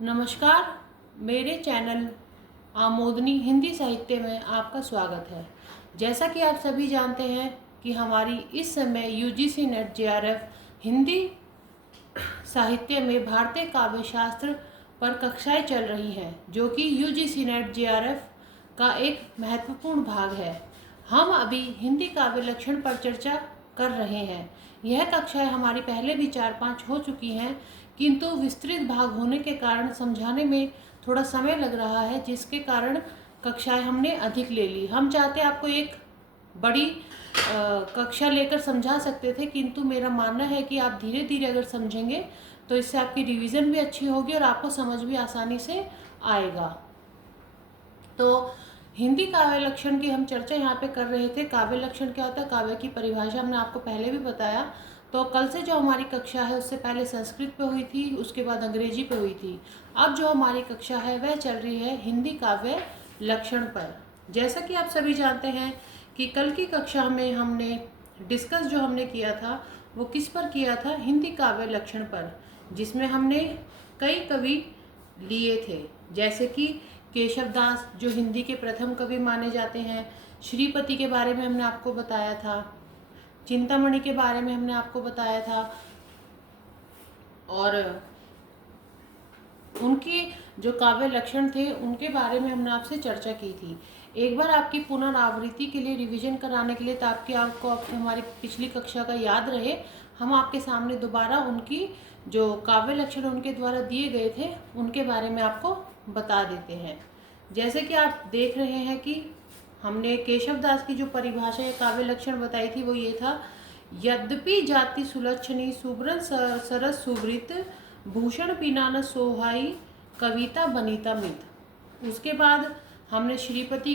नमस्कार। मेरे चैनल आमोदनी हिंदी साहित्य में आपका स्वागत है। जैसा कि आप सभी जानते हैं कि हमारी इस समय यूजीसी नेट जेआरएफ हिंदी साहित्य में भारतीय काव्य शास्त्र पर कक्षाएं चल रही हैं, जो कि यूजीसी नेट जेआरएफ का एक महत्वपूर्ण भाग है। हम अभी हिंदी काव्य लक्षण पर चर्चा कर रहे हैं। यह कक्षाएं हमारी पहले भी 4-5 हो चुकी हैं, किंतु विस्तृत भाग होने के कारण समझाने में थोड़ा समय लग रहा है, जिसके कारण कक्षाएं हमने अधिक ले ली। हम चाहते आपको एक बड़ी कक्षा लेकर समझा सकते थे, किंतु मेरा मानना है कि आप धीरे धीरे अगर समझेंगे तो इससे आपकी रिवीजन भी अच्छी होगी और आपको समझ भी आसानी से आएगा। तो हिंदी काव्य लक्षण की हम चर्चा यहाँ पे कर रहे थे। काव्य लक्षण क्या होता है, काव्य की परिभाषा हमने आपको पहले भी बताया। तो कल से जो हमारी कक्षा है उससे पहले संस्कृत पे हुई थी, उसके बाद अंग्रेजी पे हुई थी। अब जो हमारी कक्षा है वह चल रही है हिंदी काव्य लक्षण पर। जैसा कि आप सभी जानते हैं कि कल की कक्षा में हमने डिस्कस जो हमने किया था वो किस पर किया था, हिंदी काव्य लक्षण पर, जिसमें हमने कई कवि लिए थे, जैसे कि केशव दास जो हिंदी के प्रथम कवि माने जाते हैं। श्रीपति के बारे में हमने आपको बताया था, चिंतामणि के बारे में हमने आपको बताया था, और उनके जो काव्य लक्षण थे उनके बारे में हमने आपसे चर्चा की थी। एक बार आपकी पुनरावृत्ति के लिए, रिवीजन कराने के लिए, ताकि आपको हमारी पिछली कक्षा का याद रहे, हम आपके सामने दोबारा उनकी जो काव्य लक्षण उनके द्वारा दिए गए थे उनके बारे में आपको बता देते हैं। जैसे कि आप देख रहे हैं कि हमने केशव दास की जो परिभाषा या काव्य लक्षण बताई थी वो ये था, यद्यपि जाति सुलक्षणी सुब्रन सरस सुवृत भूषण पीनान सोहाई कविता बनीता मित। उसके बाद हमने श्रीपति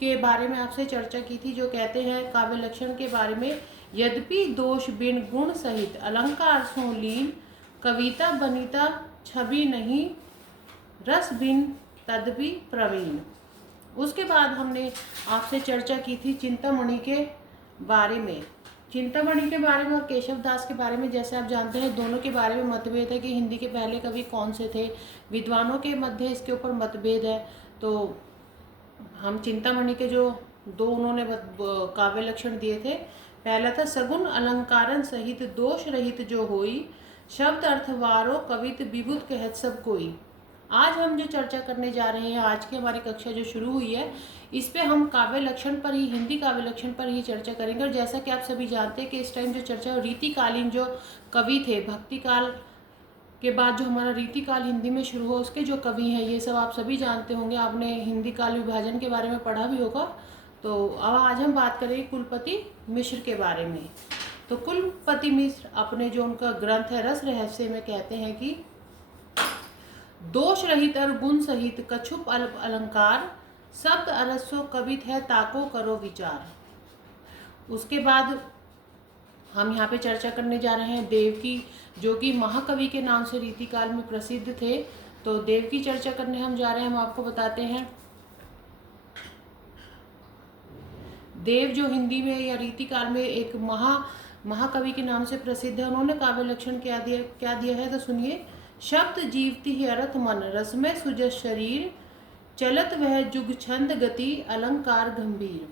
के बारे में आपसे चर्चा की थी, जो कहते हैं काव्य लक्षण के बारे में, यद्यपि दोष बिन गुण सहित अलंकार सो लीन कविता बनीता छवि नहीं रस बिन तदपि प्रवीण। उसके बाद हमने आपसे चर्चा की थी चिंतामणि के बारे में। चिंतामणि के बारे में और केशव दास के बारे में, जैसे आप जानते हैं, दोनों के बारे में मतभेद है कि हिंदी के पहले कवि कौन से थे। विद्वानों के मध्य इसके ऊपर मतभेद है। तो हम चिंतामणि के जो दो उन्होंने काव्य लक्षण दिए थे, पहला था सगुण अलंकारन सहित दोष रहित जो होई शब्द अर्थवारो कवित विभुत कहत सब कोई। आज हम जो चर्चा करने जा रहे हैं, आज की हमारी कक्षा जो शुरू हुई है, इस पे हम काव्य लक्षण पर ही, हिंदी काव्य लक्षण पर ही चर्चा करेंगे। और जैसा कि आप सभी जानते हैं कि इस टाइम जो चर्चा रीतिकालीन जो कवि थे, भक्ति काल के बाद जो हमारा रीतिकाल हिंदी में शुरू हुआ, उसके जो कवि हैं ये सब आप सभी जानते होंगे। आपने हिंदी काल विभाजन के बारे में पढ़ा भी होगा। तो अब आज हम बात करेंगे कुलपति मिश्र के बारे में। तो कुलपति मिश्र अपने जो उनका ग्रंथ है रस रहस्य में कहते हैं कि दोष रहित और गुण सहित कछुप अलंकार शब्द अरसो कवित है ताको करो विचार। उसके बाद हम यहाँ पे चर्चा करने जा रहे हैं देवकी, जो कि महाकवि के नाम से रीतिकाल में प्रसिद्ध थे। तो देव की चर्चा करने हम जा रहे हैं। हम आपको बताते हैं देव जो हिंदी में या रीतिकाल में एक महाकवि के नाम से प्रसिद्ध है। उन्होंने काव्य लक्षण क्या दिया है, तो सुनिए। शब्द जीवती ही अर्थ मन रसमय सुजस शरीर चलत वह जुग छंद गति अलंकार गंभीर।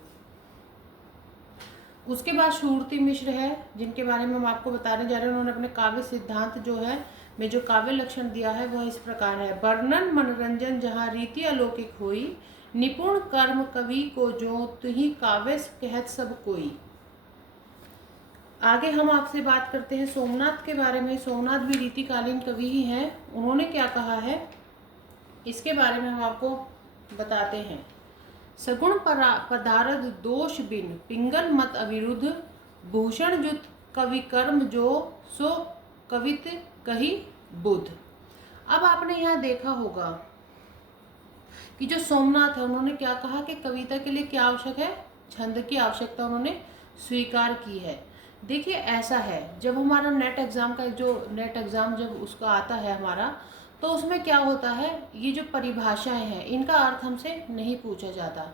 उसके बाद श्रुति मिश्र है, जिनके बारे में हम आपको बताने जा रहे हैं। उन्होंने अपने काव्य सिद्धांत जो है में जो काव्य लक्षण दिया है वह इस प्रकार है, वर्णन मनोरंजन जहाँ रीति अलौकिक होई निपुण कर्म कवि को जो तुही काव्य कहत सब कोई। आगे हम आपसे बात करते हैं सोमनाथ के बारे में। सोमनाथ भी रीतिकालीन कवि ही हैं। उन्होंने क्या कहा है इसके बारे में हम आपको बताते हैं। सगुण पदार्थ दोष बिन पिंगल मत अविरुद्ध भूषण जुत कवि कर्म जो सो कवित कही बुध। अब आपने यहाँ देखा होगा कि जो सोमनाथ है उन्होंने क्या कहा कि कविता के लिए क्या आवश्यक है, छंद की आवश्यकता उन्होंने स्वीकार की है। देखिए ऐसा है, जब हमारा नेट एग्ज़ाम जब उसका आता है हमारा, तो उसमें क्या होता है, ये जो परिभाषाएं हैं इनका अर्थ हमसे नहीं पूछा जाता।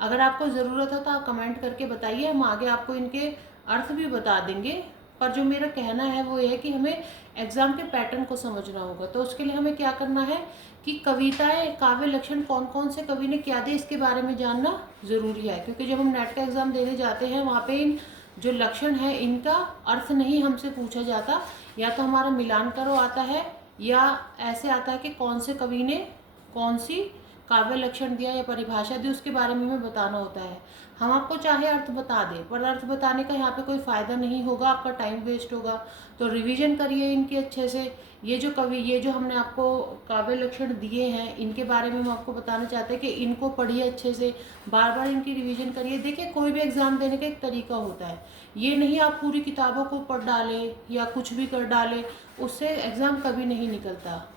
अगर आपको ज़रूरत है तो आप कमेंट करके बताइए, हम आगे आपको इनके अर्थ भी बता देंगे। पर जो मेरा कहना है वो ये है कि हमें एग्ज़ाम के पैटर्न को समझना होगा। तो उसके लिए हमें क्या करना है कि कविताएं, काव्य लक्षण कौन कौन से कवि ने क्या दिए इसके बारे में जानना ज़रूरी है, क्योंकि जब हम नेट का एग्ज़ाम देने जाते हैं वहाँ पे इन जो लक्षण है इनका अर्थ नहीं हमसे पूछा जाता, या तो हमारा मिलान करो आता है, या ऐसे आता है कि कौन से कवि ने कौन सी काव्य लक्षण दिया या परिभाषा दी उसके बारे में हमें बताना होता है। हम आपको चाहे अर्थ बता दें, पर अर्थ बताने का यहाँ पे कोई फ़ायदा नहीं होगा, आपका टाइम वेस्ट होगा। तो रिवीजन करिए इनके अच्छे से। ये जो हमने आपको काव्य लक्षण दिए हैं इनके बारे में हम आपको बताना चाहते हैं कि इनको पढ़िए अच्छे से, बार बार इनकी रिवीजन करिए। देखिए, कोई भी एग्ज़ाम देने का एक तरीका होता है, ये नहीं आप पूरी किताबों को पढ़ डालें या कुछ भी कर डालें, उससे एग्ज़ाम कभी नहीं निकलता।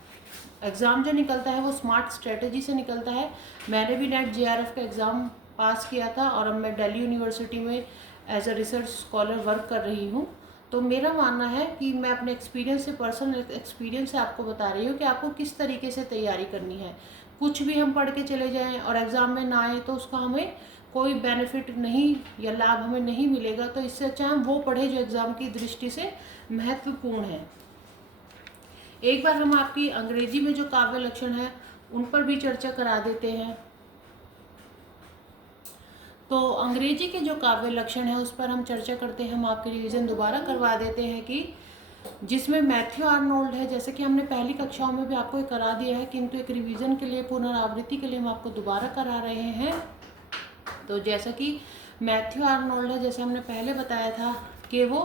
एग्ज़ाम जो निकलता है वो स्मार्ट स्ट्रेटजी से निकलता है। मैंने भी नेट जेआरएफ का एग्ज़ाम पास किया था और अब मैं दिल्ली यूनिवर्सिटी में as a research scholar work कर रही हूँ। तो मेरा मानना है कि मैं अपने एक्सपीरियंस से, पर्सनल एक्सपीरियंस से आपको बता रही हूँ कि आपको किस तरीके से तैयारी करनी है। कुछ भी हम पढ़ के चले जाएं और एग्ज़ाम में ना आए तो उसका हमें कोई बेनिफिट नहीं या लाभ हमें नहीं मिलेगा। तो इससे अच्छा हम वो पढ़े जो एग्ज़ाम की दृष्टि से महत्वपूर्ण है। एक बार हम आपकी अंग्रेजी में जो काव्य लक्षण है उन पर भी चर्चा करा देते हैं। तो अंग्रेजी के जो काव्य लक्षण है उस पर हम चर्चा करते हैं। हम आपकी रिवीजन दोबारा करवा देते हैं कि जिसमें मैथ्यू आर्नोल्ड है, जैसे कि हमने पहली कक्षाओं में भी आपको करा दिया है, किंतु एक रिवीजन के लिए, पुनरावृत्ति के लिए हम आपको दोबारा करा रहे हैं। तो जैसा कि मैथ्यू आर्नोल्ड है, जैसे हमने पहले बताया था कि वो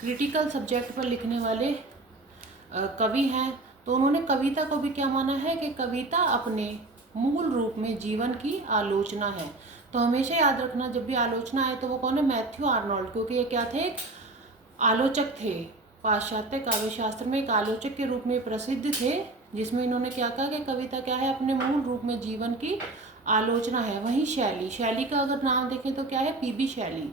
क्रिटिकल सब्जेक्ट पर लिखने वाले कवि हैं। तो उन्होंने कविता को भी क्या माना है कि कविता अपने मूल रूप में जीवन की आलोचना है। तो हमेशा याद रखना, जब भी आलोचना आए तो वो कौन है? मैथ्यू आर्नोल्ड, क्योंकि ये क्या थे? एक आलोचक थे। पाश्चात्य काव्य शास्त्र में एक आलोचक के रूप में प्रसिद्ध थे, जिसमें इन्होंने क्या कहा कि कविता क्या है? अपने मूल रूप में जीवन की आलोचना है। वहीं शैली का अगर नाम देखें तो क्या है? PB Shelley.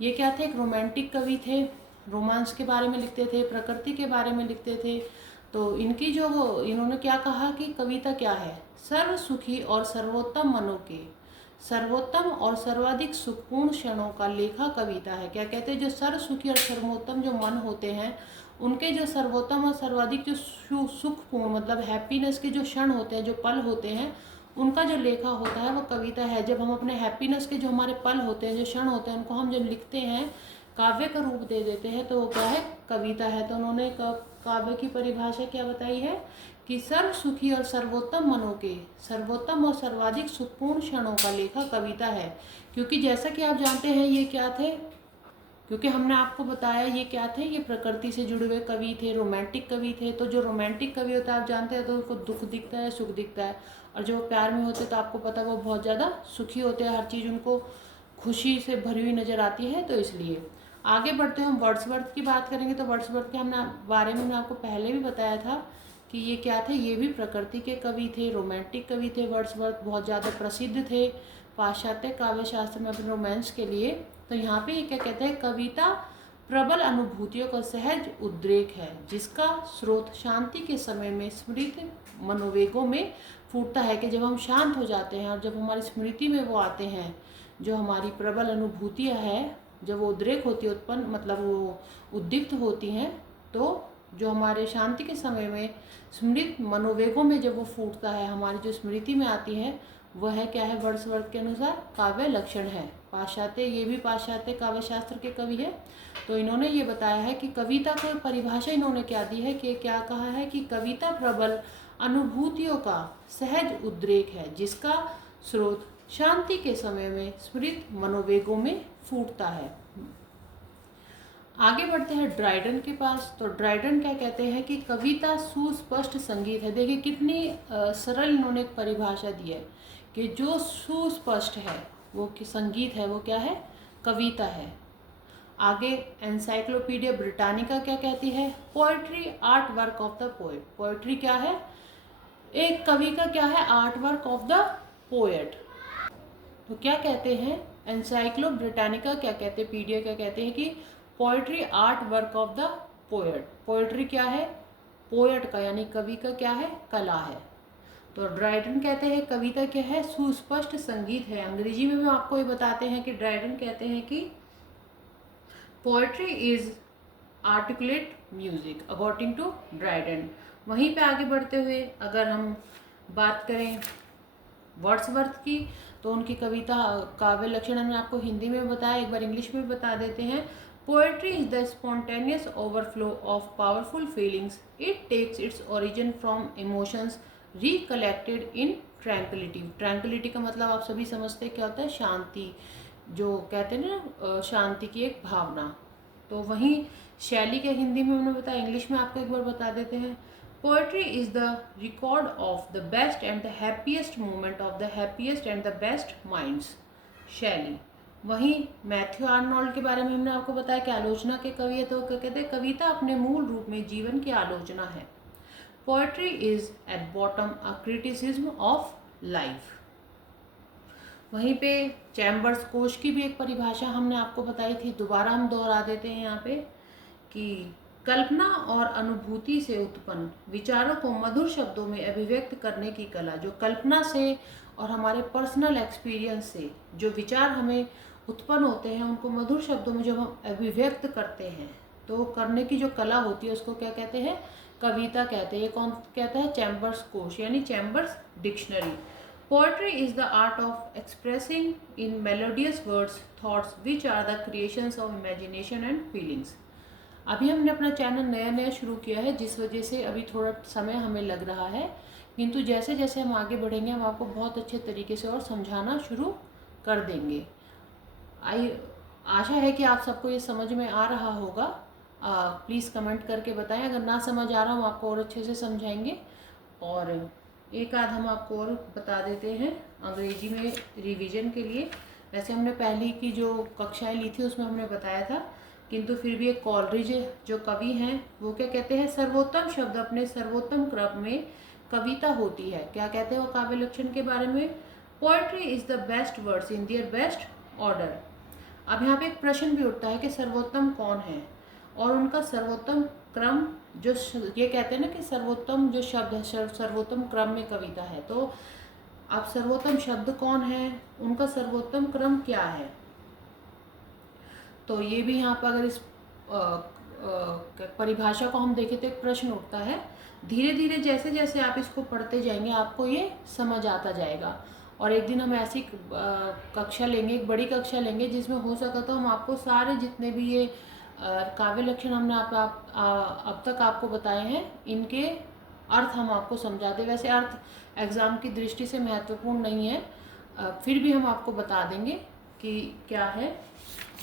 ये क्या थे? एक रोमांटिक कवि थे, रोमांस के बारे में लिखते थे, प्रकृति के बारे में लिखते थे। तो इनकी जो इन्होंने क्या कहा कि कविता क्या है? सर्व सुखी और सर्वोत्तम मनों के, सर्वोत्तम और सर्वाधिक सुखपूर्ण क्षणों का लेखा कविता है। क्या कहते हैं? जो सर्व सुखी और सर्वोत्तम जो मन होते हैं उनके जो सर्वोत्तम और सर्वाधिक जो सुखपूर्ण मतलब हैप्पीनेस के जो क्षण होते हैं, जो पल होते हैं, उनका जो लेखा होता है वो कविता है। जब हम अपने हैप्पीनेस के जो हमारे पल होते हैं, जो क्षण होते हैं, उनको हम जब लिखते हैं, काव्य का रूप दे देते हैं, तो वो क्या है? कविता है। तो उन्होंने काव्य की परिभाषा क्या बताई है कि सर्व सुखी और सर्वोत्तम मनों के, सर्वोत्तम और सर्वाधिक सुखपूर्ण क्षणों का लेखा कविता है। क्योंकि जैसा कि आप जानते हैं ये क्या थे, क्योंकि हमने आपको बताया ये क्या थे? ये प्रकृति से जुड़े हुए कवि थे, रोमांटिक कवि थे। तो जो रोमांटिक कवि होता है आप जानते हैं तो उनको दुख दिखता है, सुख दिखता है, और जो प्यार में होते तो आपको पता है वो बहुत ज़्यादा सुखी होते हैं, हर चीज़ उनको खुशी से भरी हुई नज़र आती है। तो इसलिए आगे बढ़ते हैं, हम वर्ड्सवर्थ की बात करेंगे। तो वर्ड्सवर्थ के हमने बारे में आपको पहले भी बताया था कि ये क्या थे? ये भी प्रकृति के कवि थे, रोमांटिक कवि थे। वर्ड्सवर्थ बहुत ज़्यादा प्रसिद्ध थे पाश्चात्य काव्य शास्त्र में अपने रोमांस के लिए। तो यहाँ पे ये क्या कहते हैं? कविता प्रबल अनुभूतियों का सहज उद्रेक है, जिसका स्रोत शांति के समय में स्मृति मनोवेगों में फूटता है। कि जब हम शांत हो जाते हैं और जब हमारी स्मृति में वो आते हैं, जो हमारी प्रबल अनुभूतियाँ हैं, जब वो उद्रेक होती है, उत्पन्न मतलब वो उद्दीप्त होती हैं, तो जो हमारे शांति के समय में स्मृत मनोवेगों में जब वो फूटता है, हमारी जो स्मृति में आती है, वह है क्या है? वर्ड्सवर्थ के अनुसार काव्य लक्षण है। पाश्चात्य, ये भी पाश्चात्य काव्य शास्त्र के कवि है। तो इन्होंने ये बताया है कि कविता को परिभाषा इन्होंने क्या दी है कि क्या कहा है कि कविता प्रबल अनुभूतियों का सहज उद्रेक है, जिसका स्रोत शांति के समय में स्मृत मनोवेगों में फूटता है। आगे बढ़ते हैं ड्राइडन के पास। तो ड्राइडन क्या कहते हैं कि कविता सुस्पष्ट संगीत है। देखिए कितनी सरल इन्होंने एक परिभाषा दी है कि जो सुस्पष्ट है वो कि संगीत है, वो क्या है? कविता है। आगे एनसाइक्लोपीडिया ब्रिटानिका क्या कहती है? Poetry art work of the poet. Poetry क्या है? एक कवि का क्या है? Art work of the poet. तो क्या कहते हैं एनसाइक्लो ब्रिटानिका, क्या कहते हैं पीडिया, क्या कहते हैं कि poetry art work of the poet. Poetry क्या है? पोएट का यानी कवि का क्या है? कला है। तो ड्राइडन कहते हैं कविता क्या है? सुस्पष्ट संगीत है। अंग्रेजी में भी आपको ये बताते हैं कि ड्राइडन कहते हैं कि poetry is articulate music according to Dryden. वहीं पे आगे बढ़ते हुए अगर हम बात करें वर्ड्सवर्थ की, तो उनकी कविता काव्य लक्षण हमने आपको हिंदी में बताया, एक बार इंग्लिश में बता देते हैं। Poetry is the spontaneous overflow of powerful feelings, it takes its origin from emotions recollected in tranquillity. Tranquillity का मतलब आप सभी समझते हैं क्या होता है, शांति, जो कहते हैं ना शांति की एक भावना। तो वहीं शैली के हिंदी में उन्होंने बताया, इंग्लिश में आपको एक बार बता देते हैं। Poetry is the record of the best and the happiest moment of the happiest and the best minds. शैली। वहीं मैथ्यू आर्नोल्ड के बारे में हमने आपको बताया कि आलोचना के कवि है, तो क्या कहते हैं, कविता अपने मूल रूप में जीवन की आलोचना है। Poetry is at bottom a criticism of life. वहीं पे चैम्बर्स कोश की भी एक परिभाषा हमने आपको बताई थी, दोबारा हम दोहरा देते हैं यहाँ पे कि कल्पना और अनुभूति से उत्पन्न विचारों को मधुर शब्दों में अभिव्यक्त करने की कला। जो कल्पना से और हमारे पर्सनल एक्सपीरियंस से जो विचार हमें उत्पन्न होते हैं, उनको मधुर शब्दों में जब हम अभिव्यक्त करते हैं, तो करने की जो कला होती है उसको क्या कहते हैं, कविता कहते हैं। ये कौन कहता है, चैम्बर्स कोश यानी Chambers dictionary. Poetry is the art of expressing in melodious words thoughts which are the creations of imagination and feelings. अभी हमने अपना चैनल नया नया शुरू किया है, जिस वजह से अभी थोड़ा समय हमें लग रहा है, किंतु जैसे जैसे हम आगे बढ़ेंगे हम आपको बहुत अच्छे तरीके से और समझाना शुरू कर देंगे। आशा है कि आप सबको ये समझ में आ रहा होगा। प्लीज़ कमेंट करके बताएं, अगर ना समझ आ रहा हो हम आपको और अच्छे से समझाएंगे। और एक आध हम आपको और बता देते हैं अंग्रेजी में रिवीजन के लिए। वैसे हमने पहली की जो कक्षाएं ली थी उसमें हमने बताया था, किंतु फिर भी एक कॉलरिज जो कवि हैं वो क्या कहते हैं, सर्वोत्तम शब्द अपने सर्वोत्तम क्रम में कविता होती है। क्या कहते हैं वो काव्य लक्षण के बारे में, poetry is the best words in their best order. अब यहाँ पे एक प्रश्न भी उठता है कि सर्वोत्तम कौन है और उनका सर्वोत्तम क्रम, जो ये कहते हैं ना कि सर्वोत्तम जो शब्द है सर्वोत्तम क्रम में कविता है, तो अब सर्वोत्तम शब्द कौन है, उनका सर्वोत्तम क्रम क्या है। तो ये भी यहाँ पर अगर इस परिभाषा को हम देखें तो एक प्रश्न उठता है। धीरे धीरे जैसे जैसे आप इसको पढ़ते जाएंगे आपको ये समझ आता जाएगा, और एक दिन हम ऐसी कक्षा लेंगे, एक बड़ी कक्षा लेंगे जिसमें हो सका तो हम आपको सारे जितने भी ये काव्य लक्षण हमने अब तक आपको बताए हैं, इनके अर्थ हम आपको समझा दें। वैसे अर्थ एग्ज़ाम की दृष्टि से महत्वपूर्ण नहीं है, फिर भी हम आपको बता देंगे कि क्या है,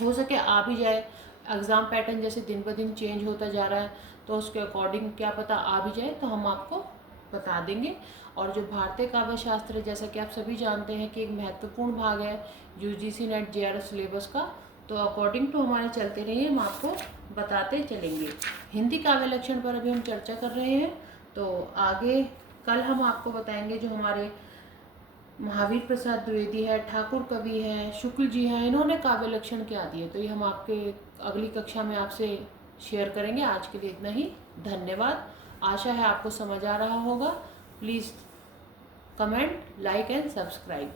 हो सके आ भी जाए। एग्ज़ाम पैटर्न जैसे दिन ब दिन चेंज होता जा रहा है, तो उसके अकॉर्डिंग क्या पता आ भी जाए, तो हम आपको बता देंगे। और जो भारतीय काव्य शास्त्र, जैसा कि आप सभी जानते हैं कि एक महत्वपूर्ण भाग है यूजीसी नेट जेआरएफ सिलेबस का, तो अकॉर्डिंग टू हमारे चलते रहिए, हम आपको बताते चलेंगे। हिंदी काव्य लक्षण पर अभी हम चर्चा कर रहे हैं, तो आगे कल हम आपको बताएंगे जो हमारे महावीर प्रसाद द्विवेदी है, ठाकुर कवि है, शुक्ल जी हैं, इन्होंने काव्य लक्षण क्या दिए, तो ये हम आपके अगली कक्षा में आपसे शेयर करेंगे। आज के लिए इतना ही, धन्यवाद। आशा है आपको समझ आ रहा होगा। Please comment, like and subscribe.